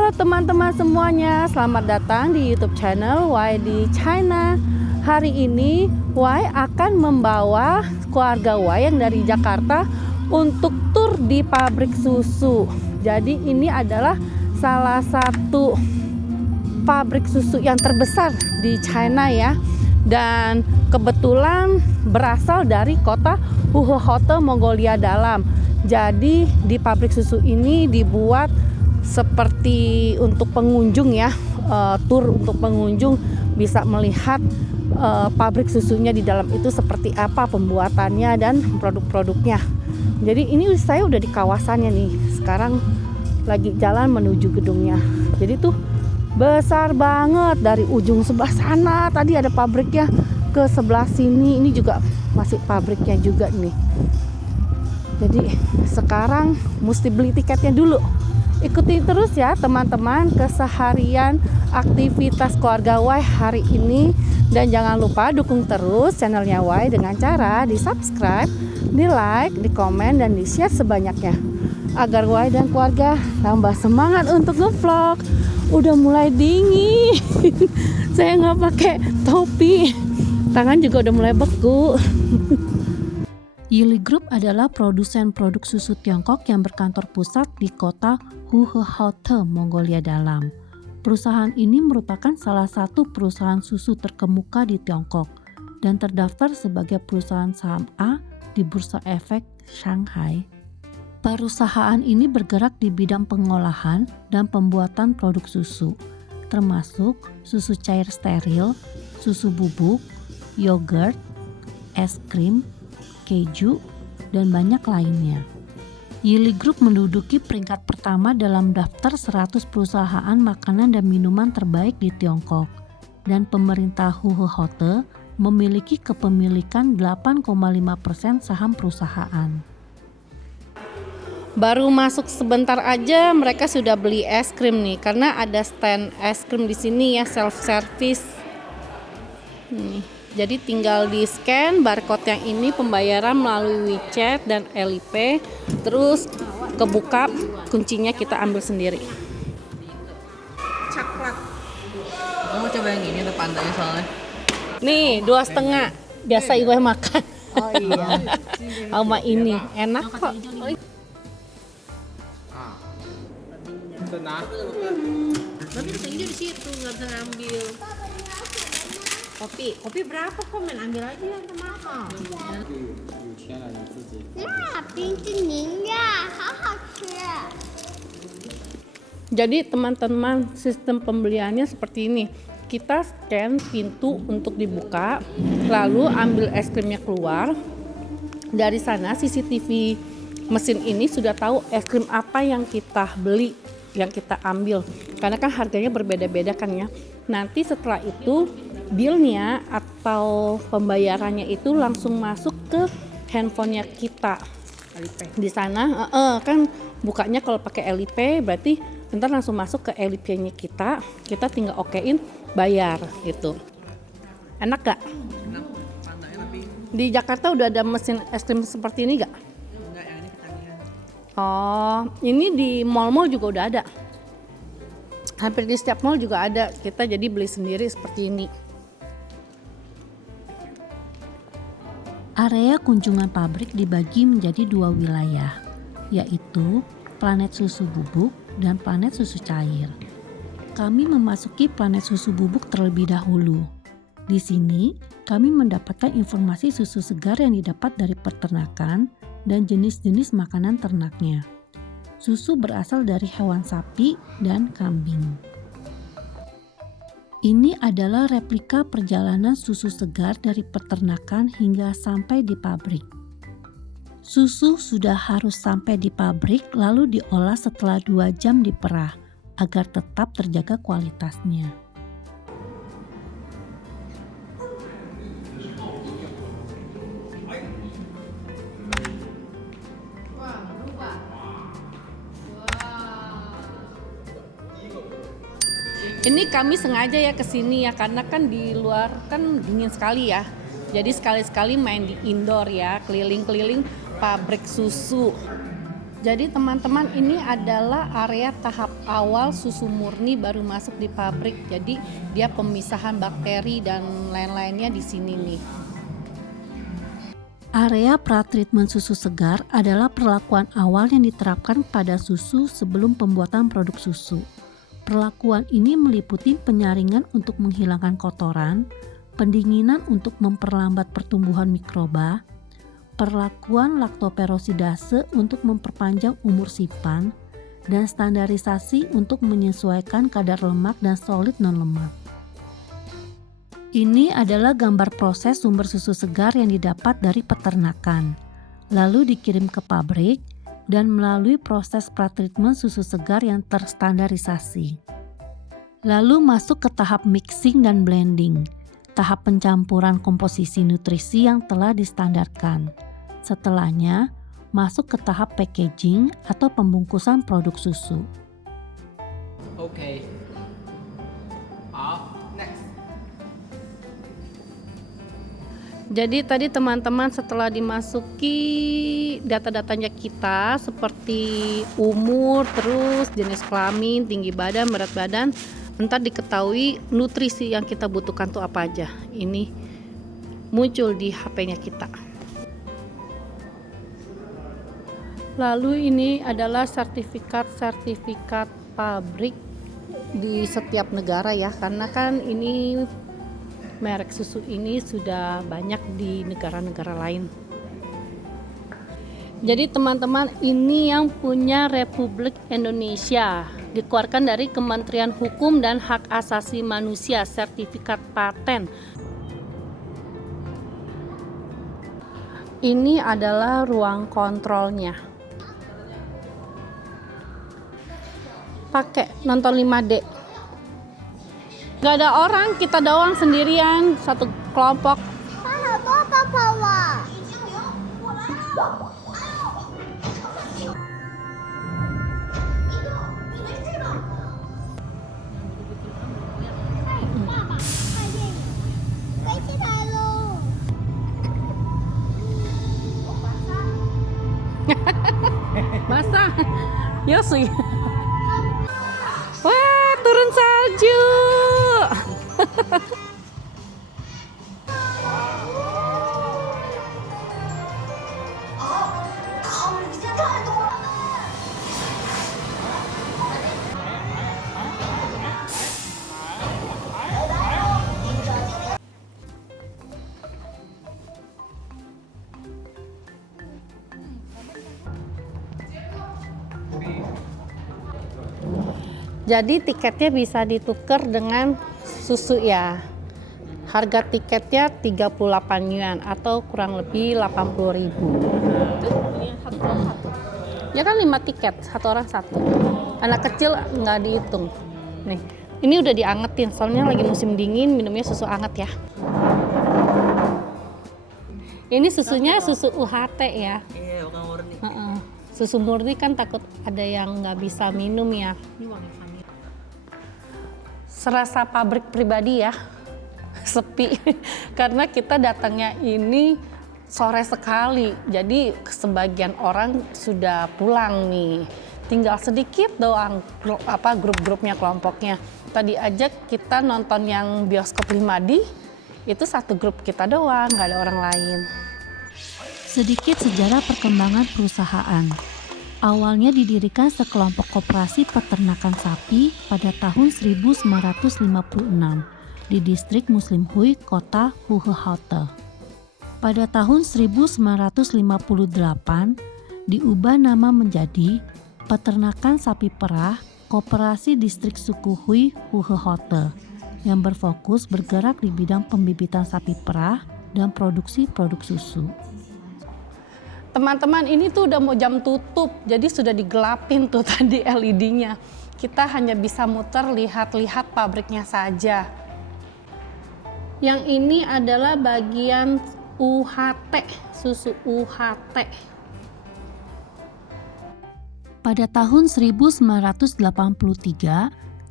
Halo teman-teman semuanya, selamat datang di YouTube channel Y di China. Hari ini Y akan membawa keluarga Y yang dari Jakarta untuk tur di pabrik susu. Jadi ini adalah salah satu pabrik susu yang terbesar di China ya. Dan kebetulan berasal dari kota Huhehote, Mongolia Dalam. Jadi di pabrik susu ini dibuat seperti untuk pengunjung ya, tur untuk pengunjung bisa melihat pabrik susunya di dalam itu seperti apa pembuatannya dan produk-produknya. Jadi ini saya udah di kawasannya nih, sekarang lagi jalan menuju gedungnya. Jadi tuh besar banget, dari ujung sebelah sana tadi ada pabriknya, ke sebelah sini ini juga masih pabriknya juga nih. Jadi sekarang mesti beli tiketnya dulu. Ikuti terus ya teman-teman keseharian aktivitas keluarga Y hari ini. Dan jangan lupa dukung terus channelnya Y dengan cara di subscribe, di like, di komen, dan di share sebanyaknya, agar Y dan keluarga tambah semangat untuk nge-vlog. Udah mulai dingin. Saya nggak pakai topi, tangan juga udah mulai beku. Yili Group adalah produsen produk susu Tiongkok yang berkantor pusat di kota Huhehote, Mongolia Dalam. Perusahaan ini merupakan salah satu perusahaan susu terkemuka di Tiongkok dan terdaftar sebagai perusahaan saham A di Bursa Efek Shanghai. Perusahaan ini bergerak di bidang pengolahan dan pembuatan produk susu, termasuk susu cair steril, susu bubuk, yogurt, es krim, keju, dan banyak lainnya. Yili Group menduduki peringkat pertama dalam daftar 100 perusahaan makanan dan minuman terbaik di Tiongkok, dan pemerintah Huhehote memiliki kepemilikan 8,5% saham perusahaan. Baru masuk sebentar aja mereka sudah beli es krim nih, karena ada stand es krim di sini ya, self service. Jadi tinggal di scan barcode yang ini, pembayaran melalui WeChat dan Alipay, terus kebuka, kuncinya kita ambil sendiri. Coklat. Kamu coba yang ini tuh pantainya soalnya. Nih 2,5, biasa gue makan. Oh iya. Sama ini enak kok. Tapi ketinggian di situ nggak bisa ngambil. Kopi berapa kok, main ambil aja yang mahal. 冰淇淋呀，好好吃。 Jadi teman-teman, sistem pembeliannya seperti ini. Kita scan pintu untuk dibuka, lalu ambil es krimnya keluar. Dari sana CCTV mesin ini sudah tahu es krim apa yang kita beli, yang kita ambil. Karena kan harganya berbeda-beda kan ya. Nanti setelah itu billnya atau pembayarannya itu langsung masuk ke handphonenya kita. Di sana kan bukanya kalau pakai Alipay berarti ntar langsung masuk ke Alipay-nya kita tinggal okein bayar gitu. Enak gak? Enak, pantainya tapi Di Jakarta udah ada mesin es krim seperti ini gak? enggak, yang ini ketagihan. Oh, ini di mall-mall juga udah ada. Hampir di setiap mall juga ada. Kita jadi beli sendiri seperti ini. Area kunjungan pabrik dibagi menjadi 2 wilayah, yaitu planet susu bubuk dan planet susu cair. Kami memasuki planet susu bubuk terlebih dahulu. Di sini, kami mendapatkan informasi susu segar yang didapat dari peternakan dan jenis-jenis makanan ternaknya. Susu berasal dari hewan sapi dan kambing. Ini adalah replika perjalanan susu segar dari peternakan hingga sampai di pabrik. Susu sudah harus sampai di pabrik lalu diolah setelah 2 jam diperah agar tetap terjaga kualitasnya. Ini kami sengaja ya kesini ya, karena kan di luar kan dingin sekali ya. Jadi sekali-sekali main di indoor ya, keliling-keliling pabrik susu. Jadi teman-teman, ini adalah area tahap awal susu murni baru masuk di pabrik. Jadi dia pemisahan bakteri dan lain-lainnya di sini nih. Area pra-treatment susu segar adalah perlakuan awal yang diterapkan pada susu sebelum pembuatan produk susu. Perlakuan ini meliputi penyaringan untuk menghilangkan kotoran, pendinginan untuk memperlambat pertumbuhan mikroba, perlakuan laktoperosidase untuk memperpanjang umur simpan, dan standarisasi untuk menyesuaikan kadar lemak dan solid non-lemak. Ini adalah gambar proses sumber susu segar yang didapat dari peternakan, lalu dikirim ke pabrik dan melalui proses pretreatment susu segar yang terstandarisasi. Lalu masuk ke tahap mixing dan blending, tahap pencampuran komposisi nutrisi yang telah distandarkan. Setelahnya, masuk ke tahap packaging atau pembungkusan produk susu. Okay. Next. Jadi tadi teman-teman setelah dimasuki data-datanya kita seperti umur, terus jenis kelamin, tinggi badan, berat badan, entar diketahui nutrisi yang kita butuhkan tuh apa aja. Ini muncul di HP-nya kita. Lalu ini adalah sertifikat pabrik di setiap negara ya, karena kan ini merek susu ini sudah banyak di negara-negara lain. Jadi teman-teman, ini yang punya Republik Indonesia, dikeluarkan dari Kementerian Hukum dan Hak Asasi Manusia, sertifikat paten. Ini adalah ruang kontrolnya. Pakai nonton 5D. Gak ada orang, kita doang sendirian, satu kelompok. Basah. Yosi. Wah, turun salju. Jadi tiketnya bisa ditukar dengan susu ya. Harga tiketnya 38 yuan atau kurang lebih 80.000. Ya kan 5 tiket, satu orang satu. Anak kecil nggak dihitung. Nih, ini udah diangetin soalnya lagi musim dingin, minumnya susu anget ya. Ini susunya susu UHT ya. Iya, bukan murni. Susu murni kan takut ada yang nggak bisa minum ya. Serasa pabrik pribadi ya, sepi karena kita datangnya ini sore sekali, jadi sebagian orang sudah pulang nih, tinggal sedikit doang grup-grupnya, kelompoknya. Tadi aja kita nonton yang bioskop 5D, itu satu grup kita doang, nggak ada orang lain. Sedikit sejarah perkembangan perusahaan. Awalnya didirikan sekelompok koperasi peternakan sapi pada tahun 1956 di distrik Muslim Hui, kota Huhehaute. Pada tahun 1958 diubah nama menjadi Peternakan Sapi Perah Koperasi Distrik Suku Hui Huhehaute yang berfokus bergerak di bidang pembibitan sapi perah dan produksi produk susu. Teman-teman, ini tuh udah mau jam tutup, jadi sudah digelapin tuh tadi LED-nya. Kita hanya bisa muter lihat-lihat pabriknya saja. Yang ini adalah bagian UHT, susu UHT. Pada tahun 1983,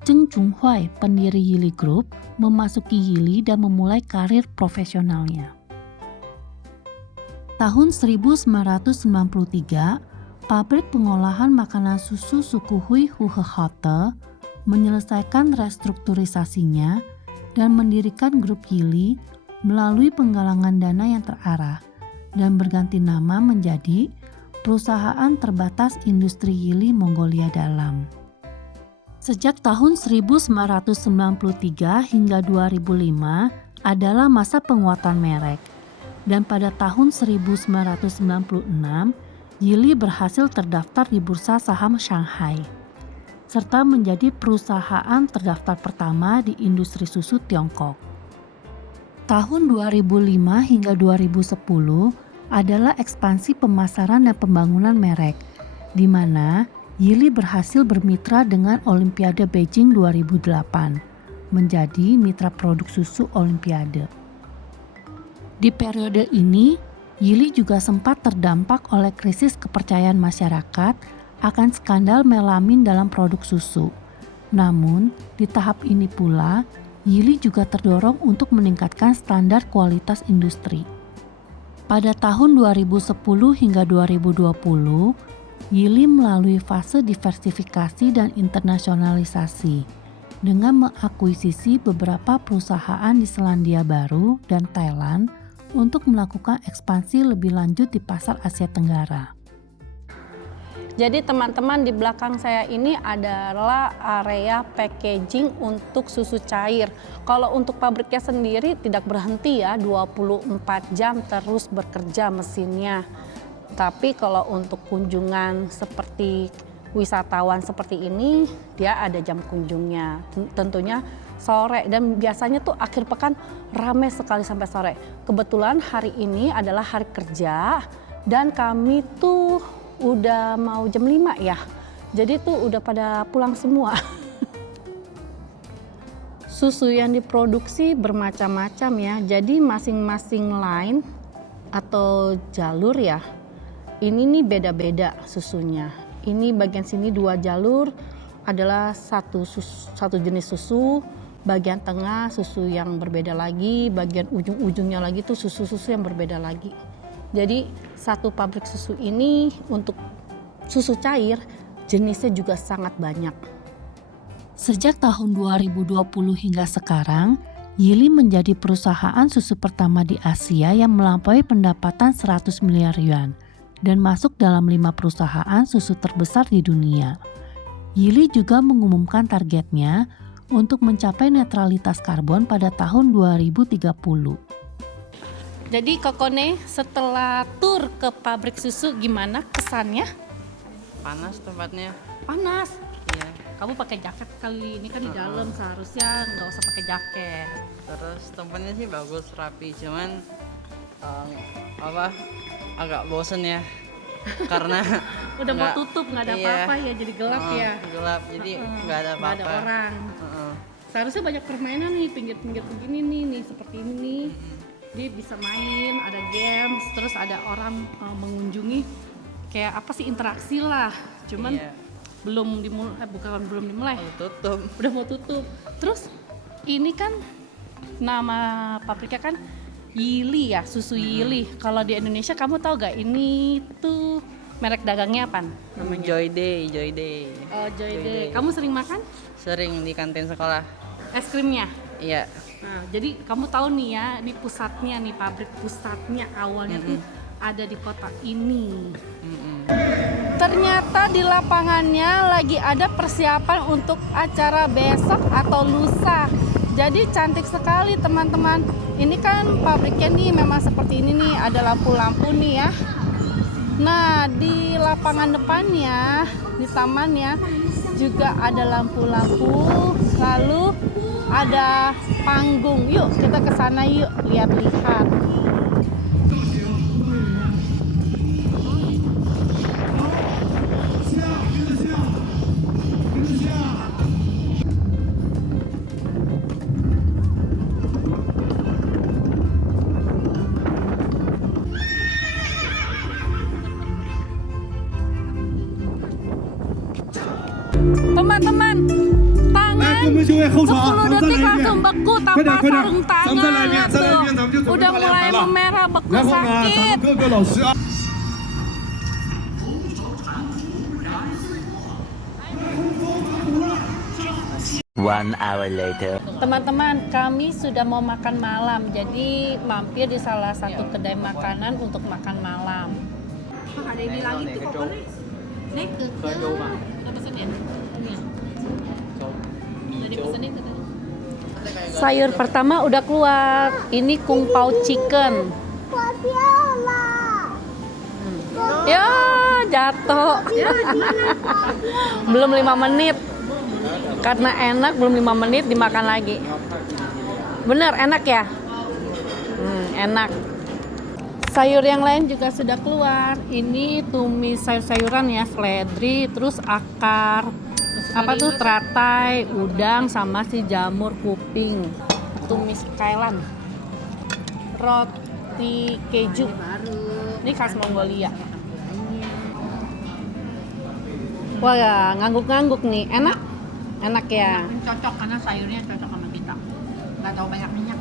Cheng Chunghuai, pendiri Yili Group, memasuki Yili dan memulai karir profesionalnya. Tahun 1993, pabrik pengolahan makanan susu suku Hui Huhehote menyelesaikan restrukturisasinya dan mendirikan grup Yili melalui penggalangan dana yang terarah dan berganti nama menjadi Perusahaan Terbatas Industri Yili Mongolia Dalam. Sejak tahun 1993 hingga 2005 adalah masa penguatan merek, dan pada tahun 1996 Yili berhasil terdaftar di Bursa Saham Shanghai, serta menjadi perusahaan terdaftar pertama di industri susu Tiongkok. Tahun 2005 hingga 2010 adalah ekspansi pemasaran dan pembangunan merek, di mana Yili berhasil bermitra dengan Olimpiade Beijing 2008, menjadi mitra produk susu Olimpiade. Di periode ini, Yili juga sempat terdampak oleh krisis kepercayaan masyarakat akan skandal melamin dalam produk susu. Namun, di tahap ini pula, Yili juga terdorong untuk meningkatkan standar kualitas industri. Pada tahun 2010 hingga 2020, Yili melalui fase diversifikasi dan internasionalisasi dengan mengakuisisi beberapa perusahaan di Selandia Baru dan Thailand untuk melakukan ekspansi lebih lanjut di pasar Asia Tenggara. Jadi teman-teman, di belakang saya ini adalah area packaging untuk susu cair. Kalau untuk pabriknya sendiri tidak berhenti ya, 24 jam terus bekerja mesinnya. Tapi kalau untuk kunjungan seperti wisatawan seperti ini, dia ada jam kunjungnya. Tentunya sore, dan biasanya tuh akhir pekan ramai sekali sampai sore. Kebetulan hari ini adalah hari kerja dan kami tuh udah mau jam 5 ya. Jadi tuh udah pada pulang semua. Susu yang diproduksi bermacam-macam ya. Jadi masing-masing line atau jalur ya, ini nih beda-beda susunya. Ini bagian sini 2 jalur adalah satu jenis susu. Bagian tengah susu yang berbeda lagi, bagian ujung-ujungnya lagi tuh susu-susu yang berbeda lagi. Jadi satu pabrik susu ini untuk susu cair jenisnya juga sangat banyak. Sejak tahun 2020 hingga sekarang, Yili menjadi perusahaan susu pertama di Asia yang melampaui pendapatan 100 miliar yuan dan masuk dalam 5 perusahaan susu terbesar di dunia. Yili juga mengumumkan targetnya untuk mencapai netralitas karbon pada tahun 2030. Jadi Kokone, setelah tur ke pabrik susu gimana kesannya? Panas tempatnya. Panas? Iya. Kamu pakai jaket kali, ini kan di dalam, seharusnya nggak usah pakai jaket. Terus tempatnya sih bagus, rapi, cuman agak bosen ya. Karena Udah mau tutup, nggak ada apa-apa ya, jadi gelap ya. Gelap, jadi nggak ada apa-apa. Nggak ada orang. Seharusnya banyak permainan nih, pinggir-pinggir begini nih seperti ini nih. Dia bisa main, ada games, terus ada orang mengunjungi, kayak apa sih, interaksi lah. Cuman belum dimulai. Tutup. Udah mau tutup. Terus ini kan nama pabriknya kan Yili ya, susu Yili. Kalau di Indonesia kamu tahu gak ini tuh merek dagangnya apa namanya? Joy Day. Oh, Joy Day. Kamu sering makan? Sering di kantin sekolah. Es krimnya? Iya. Nah, jadi kamu tahu nih ya, di pusatnya nih, pabrik pusatnya awalnya tuh ada di kota ini. Ternyata di lapangannya lagi ada persiapan untuk acara besok atau lusa. Jadi cantik sekali teman-teman. Ini kan pabriknya nih memang seperti ini nih, ada lampu-lampu nih ya. Nah, di lapangan depannya, di tamannya juga ada lampu-lampu, lalu ada panggung. Yuk kita ke sana yuk, lihat-lihat. Teman-teman, tangan 10 detik langsung beku tanpa sarung tangan tuh. Udah mulai memerah, beku, sakit. 1 hour later. Teman-teman, kami sudah mau makan malam, jadi mampir di salah satu kedai makanan untuk makan malam. Ada yang bilangin tuh kokonnya. Nih, udah pesen ya? Iya. Udah dipesenin katanya. Sayur pertama udah keluar, ini Kung Pao Chicken. 我掉了。 Ya, jatuh. Belum 5 menit. Karena enak, belum 5 menit dimakan lagi. Bener, enak ya? Enak. Sayur yang lain juga sudah keluar. Ini tumis sayur-sayuran ya, seledri, terus akar. Apa tuh? Teratai, udang, sama si jamur kuping. Tumis kailan. Roti keju. Ini khas Mongolia. Wah ya, ngangguk-ngangguk nih. Enak? Enak ya. Cocok karena sayurnya cocok sama kita. Nggak tahu banyak minyak.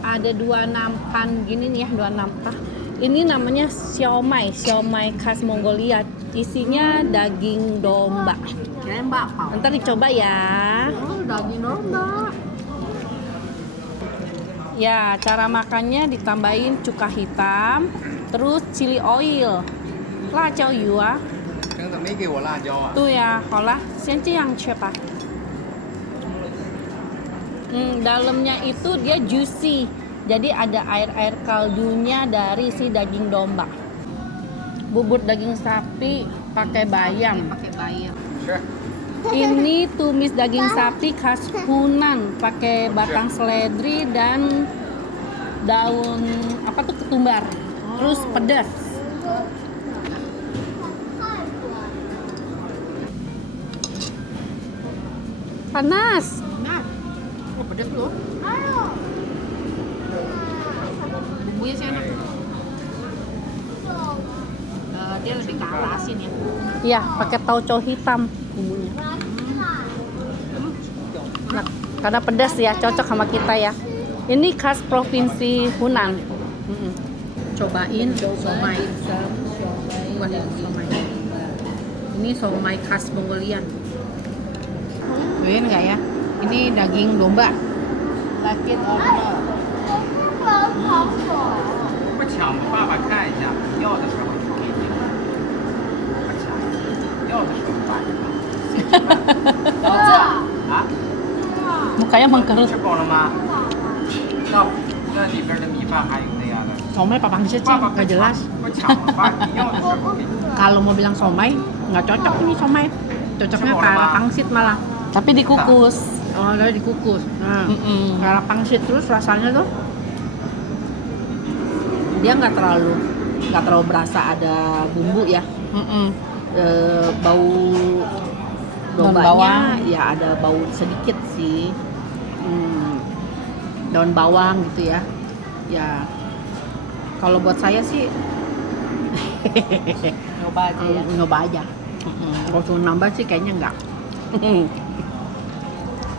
Ada 2 nampan gini nih ya, 2 nampah. Ini namanya siomay khas Mongolia. Isinya daging domba. Kirain bakpao. Ntar dicoba ya. Oh, daging domba. Ya, cara makannya ditambahin cuka hitam, terus chili oil. La jiao yu ah. 刚才没给我辣椒啊。 Tuh ya, hola, 先这样吃吧. Dalamnya itu dia juicy. Jadi ada air-air kaldunya dari si daging domba. Bubur daging sapi pakai bayam. Pakai bayam. Ini tumis daging sapi khas Hunan pakai batang seledri dan daun apa tuh ketumbar. Terus pedas. Panas. Nah, oh pedas loh. Bumbunya sih enak. Dia lebih ke arah asin ya. Iya, pakai tauco hitam bumbunya. Nah, karena pedas ya, cocok sama kita ya. Ini khas provinsi Hunan. Cobain somai. Wah, somai. Ini somai khas Mongolia. Doyan nggak ya? Ini daging domba. Sakit 不抢，爸爸看一下，要的时候就给你。不抢，要的时候爸就给你。啊？ Mukanya mengkerut. 吃饱了吗？那里边的米饭还有那样的。 Somai papang sih, 爸爸 nggak jelas. 不抢，爸你要的时候给你。 Kalau mau bilang somai, nggak cocok ini somai. Cocoknya ke arah pangsit malah. Tapi dikukus. Oh, dari dikukus. Nah, ke arah pangsit terus rasanya tuh dia nggak terlalu berasa ada bumbu ya. Bau dombanya ya ada bau sedikit sih. Daun bawang gitu ya. Ya kalau buat saya sih Coba aja ya. nyoba aja. Kalau suruh nambah sih kayaknya enggak.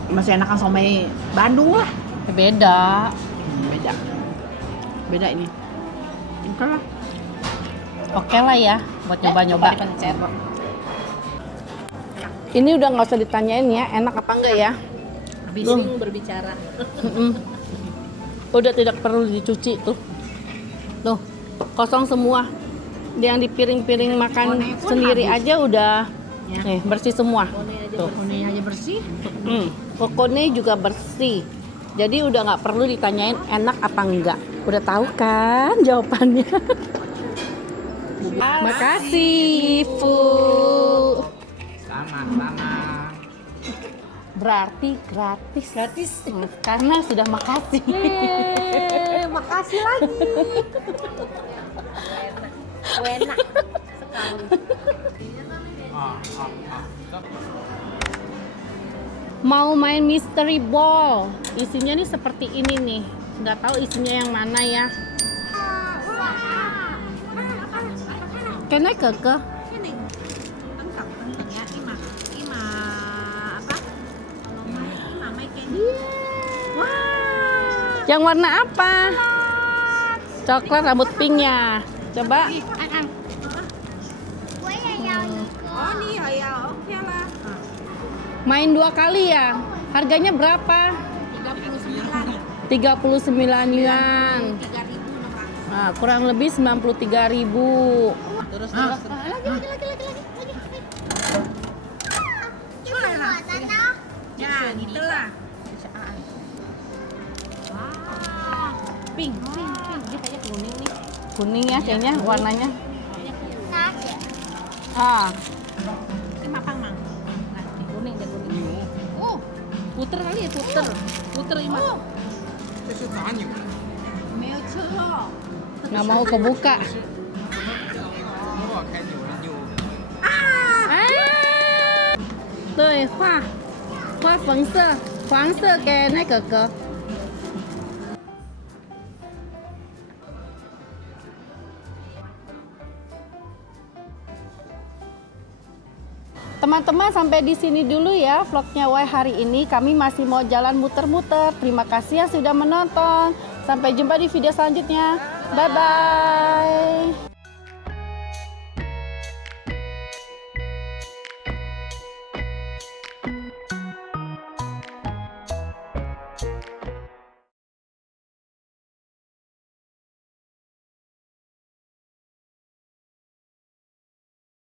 Masih enakan somai Bandung lah. Beda. Beda ini. Oke lah. Oke lah ya, buat nyoba-nyoba. Ini udah nggak usah ditanyain ya, enak apa enggak ya? Bising berbicara. Udah tidak perlu dicuci tuh. Tuh, kosong semua. Yang di piring-piring makan Kone pun sendiri habis. aja udah Ya. bersih semua. Tuh. Konenya aja bersih. Kokonnya juga bersih. Jadi udah nggak perlu ditanyain enak apa enggak. Udah tahu kan jawabannya. Makasih, Ibu. Sama-sama. Berarti gratis. Gratis. Karena sudah makasih. Makasih lagi. Enak sekali. Mau main mystery ball. Isinya nih seperti ini nih. Nggak tahu isinya yang mana ya. Kena keke. Ini tengkap ya, ima apa? Ima mai candy. Wah. Yang warna apa? Coklat rambut pinknya. Coba. Ang. 我也要一个。 Oh, nih ya, oke lah. Main 2 kali ya. Harganya berapa? 39. 39 yuan. 3.600. Nah, kurang lebih 93.000. Terus Ah. terus. Ya, gitu lah. Pink. Dia kayak kuning nih. Kuning ya kayaknya warnanya. Nasi. Ah, Ini mapang mang. Nah, ini kuning dia kuning. oh, puter kali ya, puter. Puter ini mah. 这是杂牛， Melcho. Nggak mau kebuka. 我开牛了牛。 Ah! 对，画粉色，黄色给那个哥。Teman-teman, sampai di sini dulu ya vlognya Wai hari ini. Kami masih mau jalan muter-muter. Terima kasih yang sudah menonton. Sampai jumpa di video selanjutnya. Bye bye.